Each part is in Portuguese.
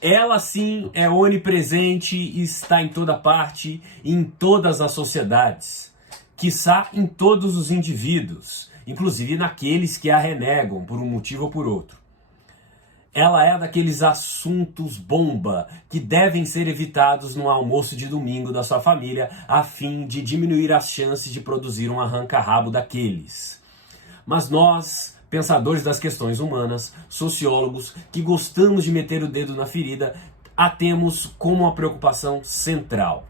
Ela sim é onipresente e está em toda parte, em todas as sociedades, quiçá em todos os indivíduos, inclusive naqueles que a renegam por um motivo ou por outro. Ela é daqueles assuntos bomba que devem ser evitados no almoço de domingo da sua família, a fim de diminuir as chances de produzir um arranca-rabo daqueles. Mas nós, pensadores das questões humanas, sociólogos que gostamos de meter o dedo na ferida, a temos como uma preocupação central.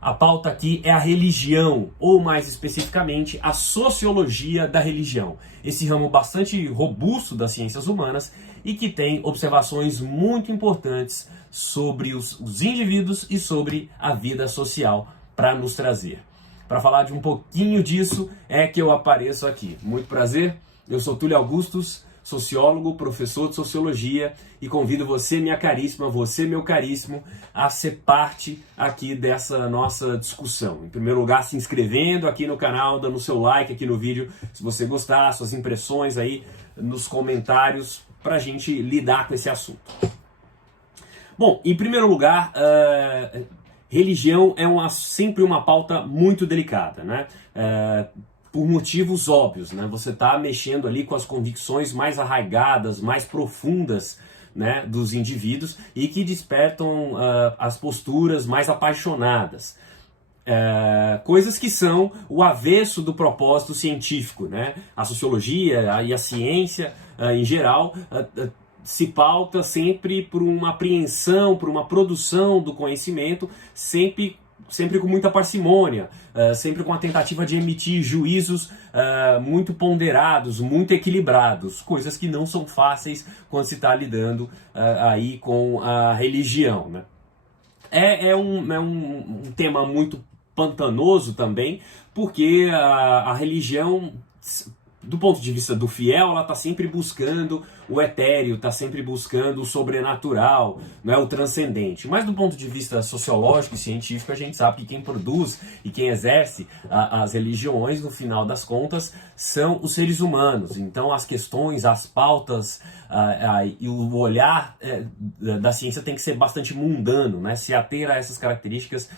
A pauta aqui é a religião, ou mais especificamente, a sociologia da religião. Esse ramo bastante robusto das ciências humanas e que tem observações muito importantes sobre os indivíduos e sobre a vida social para nos trazer. Para falar de um pouquinho disso é que eu apareço aqui. Muito prazer, eu sou Túlio Augustus, sociólogo, professor de sociologia, e convido você, minha caríssima, você, meu caríssimo, a ser parte aqui dessa nossa discussão. Em primeiro lugar, se inscrevendo aqui no canal, dando seu like aqui no vídeo, se você gostar, suas impressões aí nos comentários, para a gente lidar com esse assunto. Bom, em primeiro lugar, religião é sempre uma pauta muito delicada, né? Por motivos óbvios, né? Você está mexendo ali com as convicções mais arraigadas, mais profundas, né, dos indivíduos e que despertam as posturas mais apaixonadas. Coisas que são o avesso do propósito científico, né? A sociologia e a ciência, em geral, se pauta sempre por uma apreensão, por uma produção do conhecimento, sempre com muita parcimônia, sempre com a tentativa de emitir juízos muito ponderados, muito equilibrados, coisas que não são fáceis quando se está lidando aí com a religião, né? É um tema muito pantanoso também, porque a religião, do ponto de vista do fiel, ela está sempre buscando o etéreo, está sempre buscando o sobrenatural, né, o transcendente. Mas do ponto de vista sociológico e científico, a gente sabe que quem produz e quem exerce as religiões, no final das contas, são os seres humanos. Então as questões, as pautas e o olhar da ciência tem que ser bastante mundano, né, se ater a essas características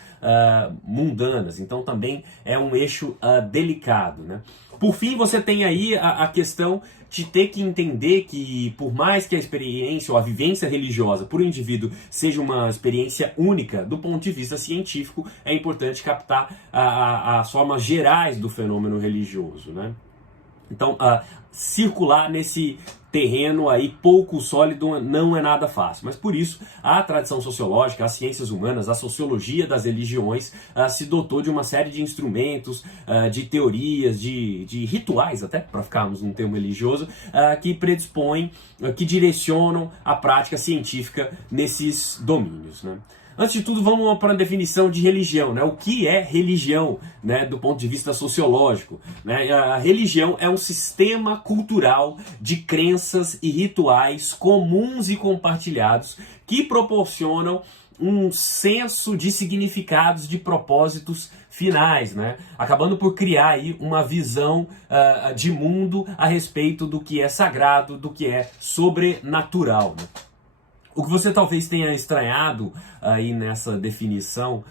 mundanas. Então também é um eixo delicado, né? Por fim, você tem aí a questão de ter que entender que, por mais que a experiência ou a vivência religiosa por um indivíduo seja uma experiência única, do ponto de vista científico, é importante captar as formas gerais do fenômeno religioso, né? Então, circular nesse terreno aí pouco sólido não é nada fácil, mas por isso a tradição sociológica, as ciências humanas, a sociologia das religiões se dotou de uma série de instrumentos, de teorias, de rituais até, para ficarmos num termo religioso, que predispõem, que direcionam a prática científica nesses domínios, né? Antes de tudo, vamos para a definição de religião, né? O que é religião, né, do ponto de vista sociológico, né? A religião é um sistema cultural de crenças e rituais comuns e compartilhados que proporcionam um senso de significados, de propósitos finais, né? Acabando por criar aí uma visão de mundo a respeito do que é sagrado, do que é sobrenatural, né? O que você talvez tenha estranhado aí nessa definição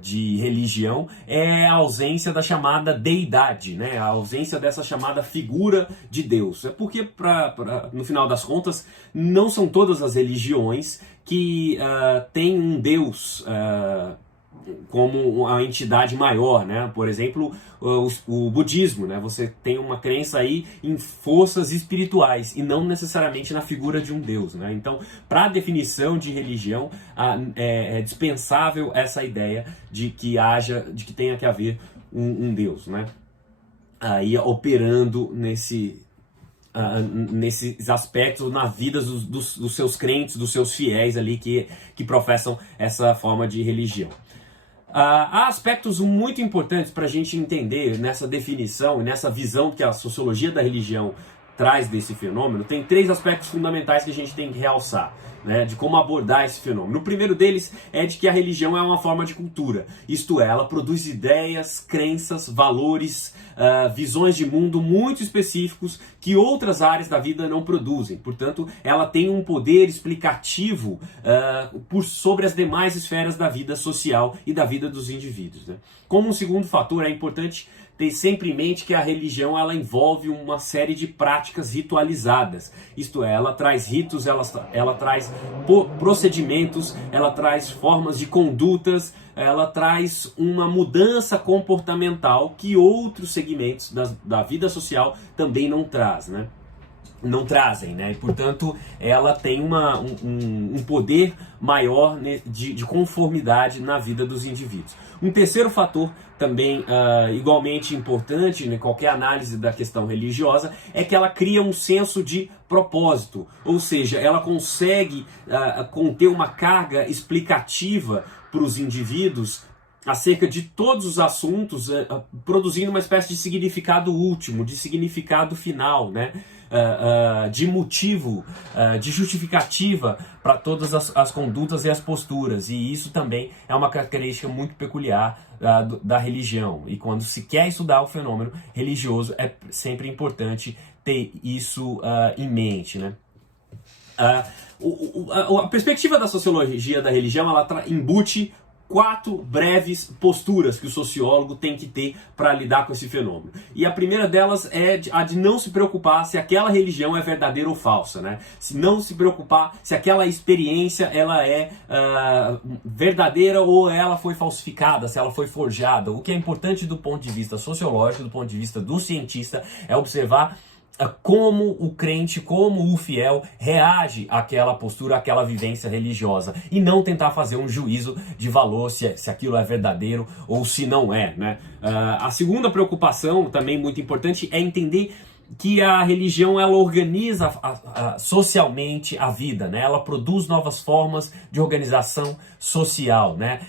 de religião é a ausência da chamada deidade, né? A ausência dessa chamada figura de Deus. É porque, no final das contas, não são todas as religiões que têm um Deus como a entidade maior, né? Por exemplo, o budismo, né? Você tem uma crença aí em forças espirituais e não necessariamente na figura de um Deus, né? Então, para a definição de religião, é dispensável essa ideia de que tenha que haver um Deus, né? Aí operando nesses aspectos na vida dos seus crentes, dos seus fiéis ali que professam essa forma de religião. Há aspectos muito importantes para a gente entender nessa definição e nessa visão que a sociologia da religião traz desse fenômeno. Tem 3 aspectos fundamentais que a gente tem que realçar, né, de como abordar esse fenômeno. O primeiro deles é de que a religião é uma forma de cultura, isto é, ela produz ideias, crenças, valores, visões de mundo muito específicos que outras áreas da vida não produzem. Portanto, ela tem um poder explicativo sobre as demais esferas da vida social e da vida dos indivíduos, né? Como um segundo fator, é importante ter sempre em mente que a religião ela envolve uma série de práticas ritualizadas. Isto é, ela traz ritos, ela traz procedimentos, ela traz formas de condutas, ela traz uma mudança comportamental que outros segmentos da vida social também não trazem, né? E, portanto, ela tem um poder maior, né, de conformidade na vida dos indivíduos. Um terceiro fator também igualmente importante em qualquer análise da questão religiosa é que ela cria um senso de propósito, ou seja, ela consegue conter uma carga explicativa para os indivíduos acerca de todos os assuntos, produzindo uma espécie de significado último, de significado final, né? De motivo, de justificativa para todas as condutas e as posturas. E isso também é uma característica muito peculiar da religião. E quando se quer estudar o fenômeno religioso, é sempre importante ter isso em mente, né? A perspectiva da sociologia da religião, ela embute 4 breves posturas que o sociólogo tem que ter para lidar com esse fenômeno. E a primeira delas é a de não se preocupar se aquela religião é verdadeira ou falsa, né? Se não se preocupar se aquela experiência ela é verdadeira ou ela foi falsificada, se ela foi forjada. O que é importante do ponto de vista sociológico, do ponto de vista do cientista, é observar como o crente, como o fiel reage àquela postura, àquela vivência religiosa, e não tentar fazer um juízo de valor se aquilo é verdadeiro ou se não é, né? A segunda preocupação, também muito importante, é entender que a religião ela organiza socialmente a vida, né? Ela produz novas formas de organização social, né?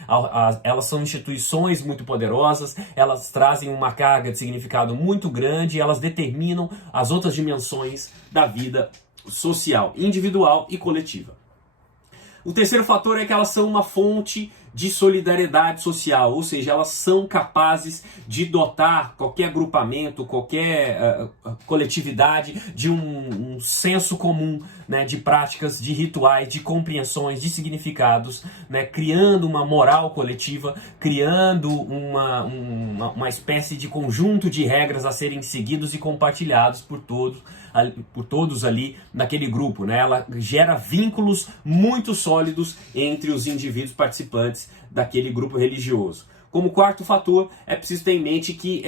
Elas são instituições muito poderosas, elas trazem uma carga de significado muito grande, elas determinam as outras dimensões da vida social, individual e coletiva. O terceiro fator é que elas são uma fonte de solidariedade social, ou seja, elas são capazes de dotar qualquer agrupamento, qualquer coletividade de um senso comum, né, de práticas, de rituais, de compreensões, de significados, né, criando uma moral coletiva, criando uma espécie de conjunto de regras a serem seguidos e compartilhados por todos ali naquele grupo, né? Ela gera vínculos muito sólidos entre os indivíduos participantes daquele grupo religioso. Como quarto fator, é preciso ter em mente que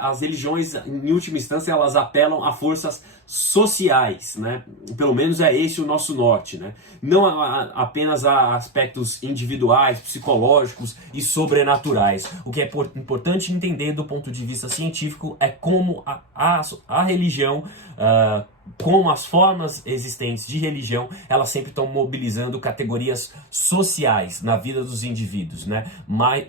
as religiões, em última instância, elas apelam a forças sociais, né? Pelo menos é esse o nosso norte, né? Não apenas a aspectos individuais, psicológicos e sobrenaturais. O que é importante entender do ponto de vista científico é como a religião, com as formas existentes de religião, elas sempre estão mobilizando categorias sociais na vida dos indivíduos, né? Mas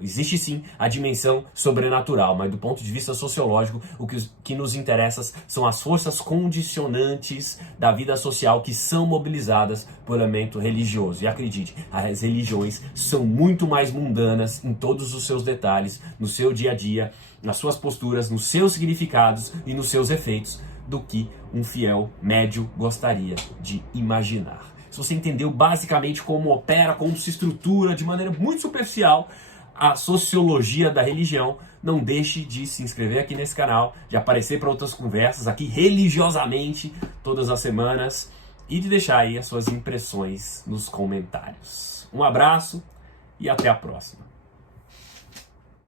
existe sim a dimensão sobrenatural, mas do ponto de vista sociológico, o que nos interessa são as forças condicionantes da vida social que são mobilizadas por elemento religioso. E acredite, as religiões são muito mais mundanas em todos os seus detalhes, no seu dia a dia, nas suas posturas, nos seus significados e nos seus efeitos, do que um fiel médio gostaria de imaginar. Se você entendeu basicamente como opera, como se estrutura de maneira muito superficial a sociologia da religião, não deixe de se inscrever aqui nesse canal, de aparecer para outras conversas aqui religiosamente todas as semanas e de deixar aí as suas impressões nos comentários. Um abraço e até a próxima.